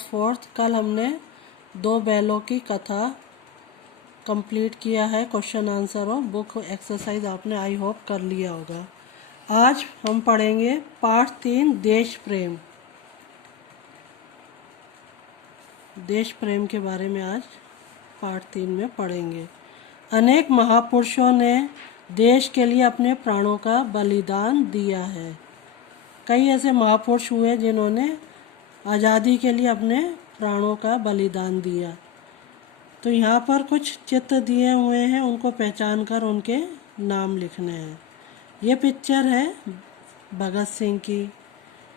Fourth कल हमने दो बैलों की कथा कंप्लीट किया है। क्वेश्चन आंसर और बुक एक्सरसाइज आपने आई होप कर लिया होगा। आज हम पढ़ेंगे पाठ 3 देश प्रेम। देश प्रेम के बारे में आज पाठ 3 में पढ़ेंगे। अनेक महापुरुषों ने देश के लिए अपने प्राणों का बलिदान दिया है। कई ऐसे महापुरुष हुए जिन्होंने आज़ादी के लिए अपने प्राणों का बलिदान दिया। तो यहाँ पर कुछ चित्र दिए हुए हैं, उनको पहचान कर उनके नाम लिखने हैं। ये पिक्चर है भगत सिंह की,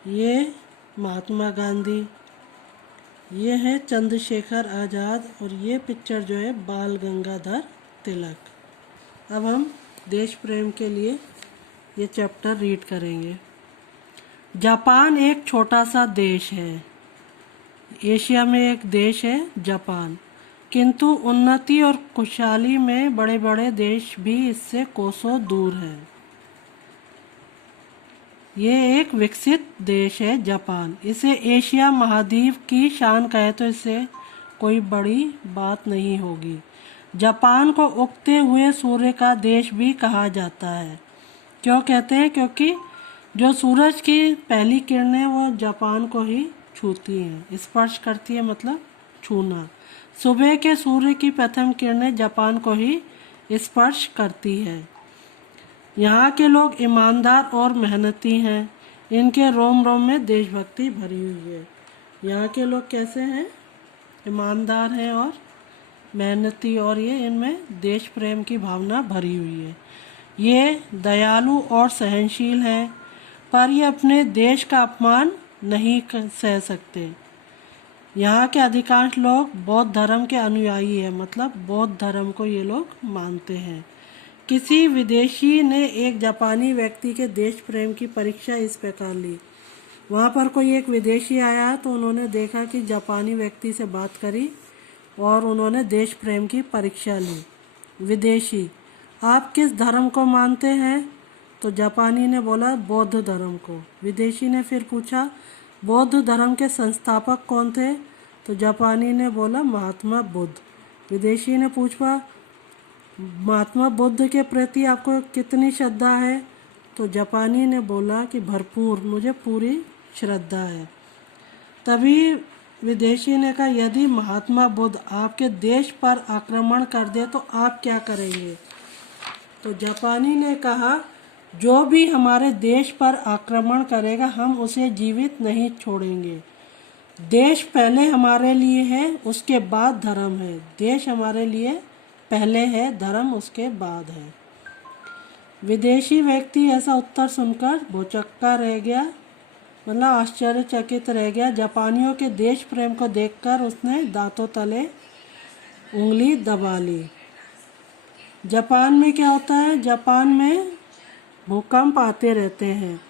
ये महात्मा गांधी, ये है चंद्रशेखर आज़ाद और ये पिक्चर जो है बाल गंगाधर तिलक। अब हम देश प्रेम के लिए ये चैप्टर रीड करेंगे। जापान एक छोटा सा देश है। एशिया में एक देश है जापान, किंतु उन्नति और खुशहाली में बड़े बड़े देश भी इससे कोसों दूर हैं। ये एक विकसित देश है जापान। इसे एशिया महाद्वीप की शान कहे तो इससे कोई बड़ी बात नहीं होगी। जापान को उगते हुए सूर्य का देश भी कहा जाता है। क्यों कहते हैं? क्योंकि जो सूरज की पहली किरणें वो जापान को ही छूती हैं, स्पर्श करती है, मतलब छूना। सुबह के सूर्य की प्रथम किरणें जापान को ही स्पर्श करती है। यहाँ के लोग ईमानदार और मेहनती हैं। इनके रोम रोम में देशभक्ति भरी हुई है। यहाँ के लोग कैसे हैं? ईमानदार हैं और मेहनती, और ये इनमें देश प्रेम की भावना भरी हुई है। ये दयालु और सहनशील हैं, पर ये अपने देश का अपमान नहीं सह सकते। यहाँ के अधिकांश लोग बौद्ध धर्म के अनुयायी हैं, मतलब बौद्ध धर्म को ये लोग मानते हैं। किसी विदेशी ने एक जापानी व्यक्ति के देश प्रेम की परीक्षा इस प्रकार ली। वहाँ पर कोई एक विदेशी आया तो उन्होंने देखा कि जापानी व्यक्ति से बात करी और उन्होंने देश प्रेम की परीक्षा ली। विदेशी: आप किस धर्म को मानते हैं? तो जापानी ने बोला बौद्ध धर्म को। विदेशी ने फिर पूछा बौद्ध धर्म के संस्थापक कौन थे? तो जापानी ने बोला महात्मा बुद्ध। विदेशी ने पूछा महात्मा बुद्ध के प्रति आपको कितनी श्रद्धा है? तो जापानी ने बोला कि भरपूर, मुझे पूरी श्रद्धा है। तभी विदेशी ने कहा यदि महात्मा बुद्ध आपके देश पर आक्रमण कर दे तो आप क्या करेंगे? तो जापानी ने कहा जो भी हमारे देश पर आक्रमण करेगा हम उसे जीवित नहीं छोड़ेंगे। देश पहले हमारे लिए है, उसके बाद धर्म है। देश हमारे लिए पहले है, धर्म उसके बाद है। विदेशी व्यक्ति ऐसा उत्तर सुनकर भौचक्का रह गया, मतलब आश्चर्यचकित रह गया। जापानियों के देश प्रेम को देखकर उसने दांतों तले उंगली दबा ली। जापान में क्या होता है? जापान में भूकंप आते रहते हैं,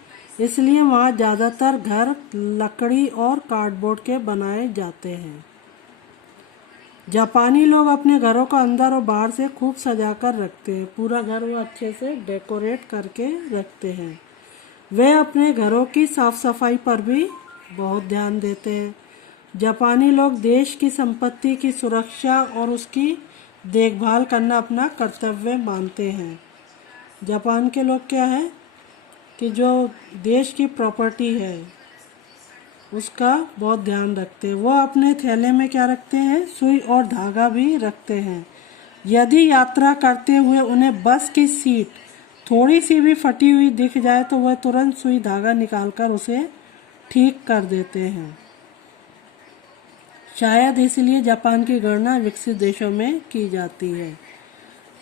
इसलिए वहाँ ज़्यादातर घर लकड़ी और कार्डबोर्ड के बनाए जाते हैं। जापानी लोग अपने घरों को अंदर और बाहर से खूब सजा कर रखते हैं। पूरा घर वो अच्छे से डेकोरेट करके रखते हैं। वे अपने घरों की साफ सफाई पर भी बहुत ध्यान देते हैं। जापानी लोग देश की संपत्ति की सुरक्षा और उसकी देखभाल करना अपना कर्तव्य मानते हैं। जापान के लोग क्या है कि जो देश की प्रॉपर्टी है उसका बहुत ध्यान रखते हैं। वो अपने थैले में क्या रखते हैं? सुई और धागा भी रखते हैं। यदि यात्रा करते हुए उन्हें बस की सीट थोड़ी सी भी फटी हुई दिख जाए तो वह तुरंत सुई धागा निकालकर उसे ठीक कर देते हैं। शायद इसलिए जापान की गणना विकसित देशों में की जाती है।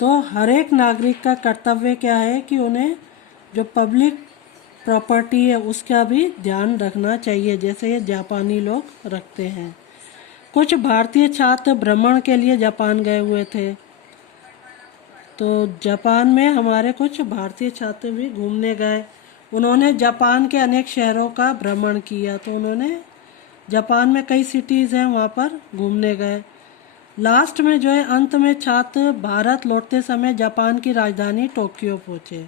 तो हर एक नागरिक का कर्तव्य क्या है कि उन्हें जो पब्लिक प्रॉपर्टी है उसका भी ध्यान रखना चाहिए, जैसे ये जापानी लोग रखते हैं। कुछ भारतीय छात्र भ्रमण के लिए जापान गए हुए थे। तो जापान में हमारे कुछ भारतीय छात्र भी घूमने गए। उन्होंने जापान के अनेक शहरों का भ्रमण किया। तो उन्होंने जापान में कई सिटीज़ हैं वहाँ पर घूमने गए। लास्ट में जो है अंत में छात्र भारत लौटते समय जापान की राजधानी टोक्यो पहुँचे।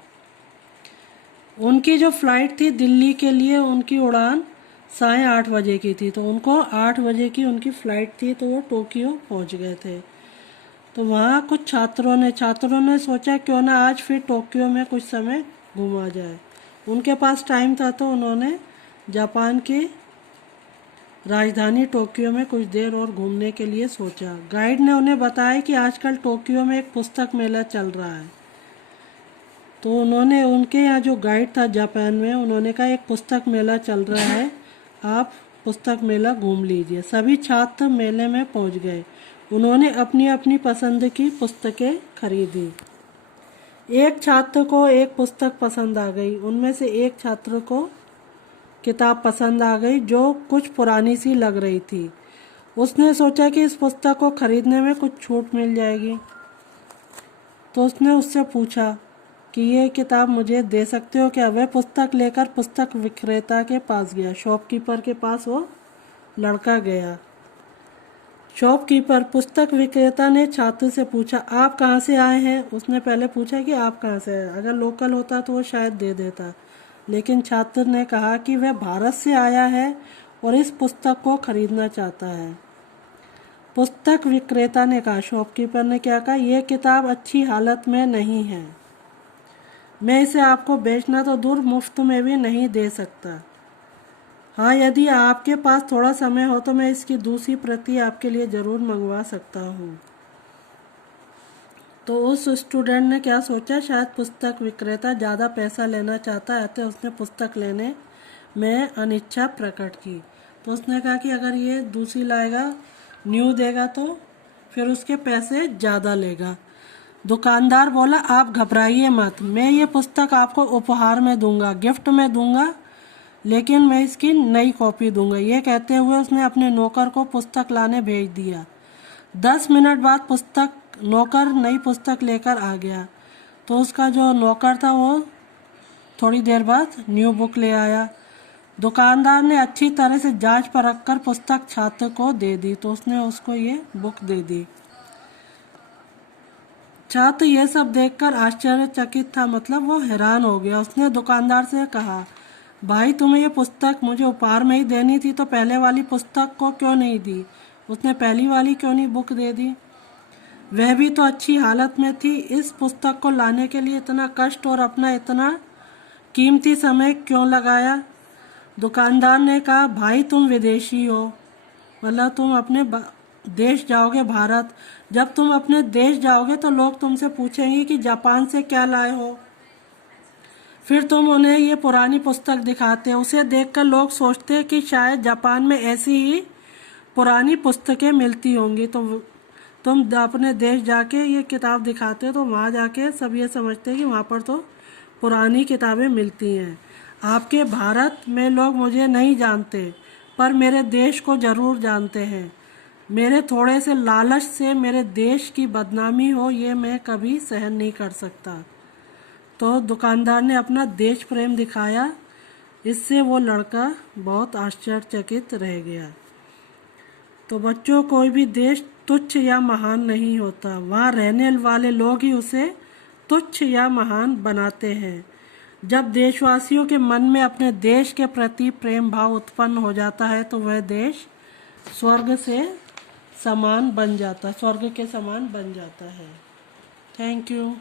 उनकी जो फ़्लाइट थी दिल्ली के लिए, उनकी उड़ान 8:30 की थी, तो उनको 8 बजे की उनकी फ़्लाइट थी, तो वो टोक्यो पहुंच गए थे। तो वहाँ कुछ छात्रों ने सोचा क्यों ना आज फिर टोक्यो में कुछ समय घूमा जाए। उनके पास टाइम था, तो उन्होंने जापान की राजधानी टोक्यो में कुछ देर और घूमने के लिए सोचा। गाइड ने उन्हें बताया कि आजकल टोक्यो में एक पुस्तक मेला चल रहा है। तो उन्होंने, उनके यहाँ जो गाइड था जापान में, उन्होंने कहा एक पुस्तक मेला चल रहा है, आप पुस्तक मेला घूम लीजिए। सभी छात्र मेले में पहुँच गए। उन्होंने अपनी अपनी पसंद की पुस्तकें खरीदी। एक छात्र को एक पुस्तक पसंद आ गई। उनमें से एक छात्र को किताब पसंद आ गई जो कुछ पुरानी सी लग रही थी। उसने सोचा कि इस पुस्तक को खरीदने में कुछ छूट मिल जाएगी। तो उसने उससे पूछा कि ये किताब मुझे दे सकते हो क्या। वह पुस्तक लेकर पुस्तक विक्रेता के पास गया। शॉपकीपर के पास वो लड़का गया। शॉपकीपर, पुस्तक विक्रेता ने छात्र से पूछा, आप कहाँ से आए हैं। उसने पहले पूछा कि आप कहाँ से आए। अगर लोकल होता तो वो शायद दे देता, लेकिन छात्र ने कहा कि वह भारत से आया है और इस पुस्तक को खरीदना चाहता है। पुस्तक विक्रेता ने कहा, शॉपकीपर ने क्या कहा, यह किताब अच्छी हालत में नहीं है, मैं इसे आपको बेचना तो दूर मुफ्त में भी नहीं दे सकता। हाँ, यदि आपके पास थोड़ा समय हो तो मैं इसकी दूसरी प्रति आपके लिए ज़रूर मंगवा सकता हूँ। तो उस स्टूडेंट ने क्या सोचा, शायद पुस्तक विक्रेता ज़्यादा पैसा लेना चाहता है, तो उसने पुस्तक लेने में अनिच्छा प्रकट की। तो उसने कहा कि अगर ये दूसरी लाएगा, न्यू देगा, तो फिर उसके पैसे ज़्यादा लेगा। दुकानदार बोला, आप घबराइए मत, मैं ये पुस्तक आपको उपहार में दूंगा, गिफ्ट में दूंगा, लेकिन मैं इसकी नई कॉपी दूंगा। ये कहते हुए उसने अपने नौकर को पुस्तक लाने भेज दिया। 10 मिनट बाद नौकर नई पुस्तक लेकर आ गया। तो उसका जो नौकर था वो थोड़ी देर बाद न्यू बुक ले आया। दुकानदार ने अच्छी तरह से जांच परख कर पुस्तक छात्र को दे दी। तो उसने उसको ये बुक दे दी। छात्र ये सब देखकर आश्चर्यचकित था, मतलब वो हैरान हो गया। उसने दुकानदार से कहा, भाई तुम्हें ये पुस्तक मुझे उपहार में ही देनी थी, तो पहले वाली पुस्तक को क्यों नहीं दी। उसने पहली वाली क्यों नहीं बुक दे दी, वह भी तो अच्छी हालत में थी। इस पुस्तक को लाने के लिए इतना कष्ट और अपना इतना कीमती समय क्यों लगाया। दुकानदार ने कहा, भाई तुम विदेशी हो, मतलब तुम अपने देश जाओगे भारत। जब तुम अपने देश जाओगे तो लोग तुमसे पूछेंगे कि जापान से क्या लाए हो। फिर तुम उन्हें ये पुरानी पुस्तक दिखाते हो, उसे देखकर लोग सोचते हैं कि शायद जापान में ऐसी ही पुरानी पुस्तकें मिलती होंगी। तो तुम अपने देश जाके ये किताब दिखाते हो, तो वहाँ जाके सब ये समझते हैं कि वहाँ पर तो पुरानी किताबें मिलती हैं। आपके भारत में लोग मुझे नहीं जानते, पर मेरे देश को ज़रूर जानते हैं। मेरे थोड़े से लालच से मेरे देश की बदनामी हो, ये मैं कभी सहन नहीं कर सकता। तो दुकानदार ने अपना देश प्रेम दिखाया। इससे वो लड़का बहुत आश्चर्यचकित रह गया। तो बच्चों, कोई भी देश तुच्छ या महान नहीं होता, वहाँ रहने वाले लोग ही उसे तुच्छ या महान बनाते हैं। जब देशवासियों के मन में अपने देश के प्रति प्रेम भाव उत्पन्न हो जाता है, तो वह देश स्वर्ग के समान बन जाता है। Thank you.